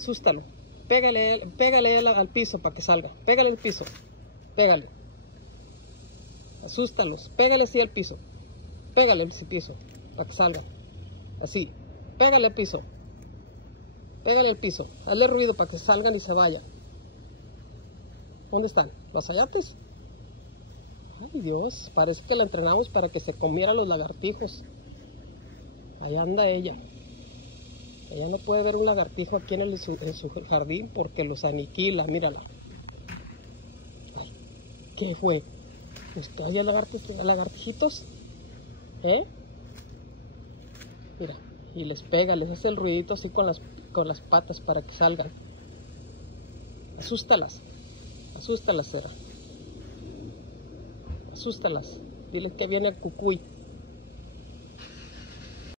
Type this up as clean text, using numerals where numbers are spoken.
Asústalo. Pégale al piso para que salga. Pégale al piso. Pégale. Asústalos. Pégale así al piso. Pégale al piso para que salga. Así. Pégale al piso. Pégale al piso. Hazle ruido para que salgan y se vayan. ¿Dónde están? ¿Los ayates? Ay, Dios. Parece que la entrenamos para que se comiera los lagartijos. Allá anda ella. Ella no puede ver un lagartijo aquí en su jardín porque los aniquila. Mírala. Ay, ¿qué fue? ¿Hay lagartijitos? ¿Eh? Mira, y les pega, les hace el ruidito así con las patas para que salgan. Asústalas. Asústalas, Sara. Asústalas. Dile que viene el cucuy.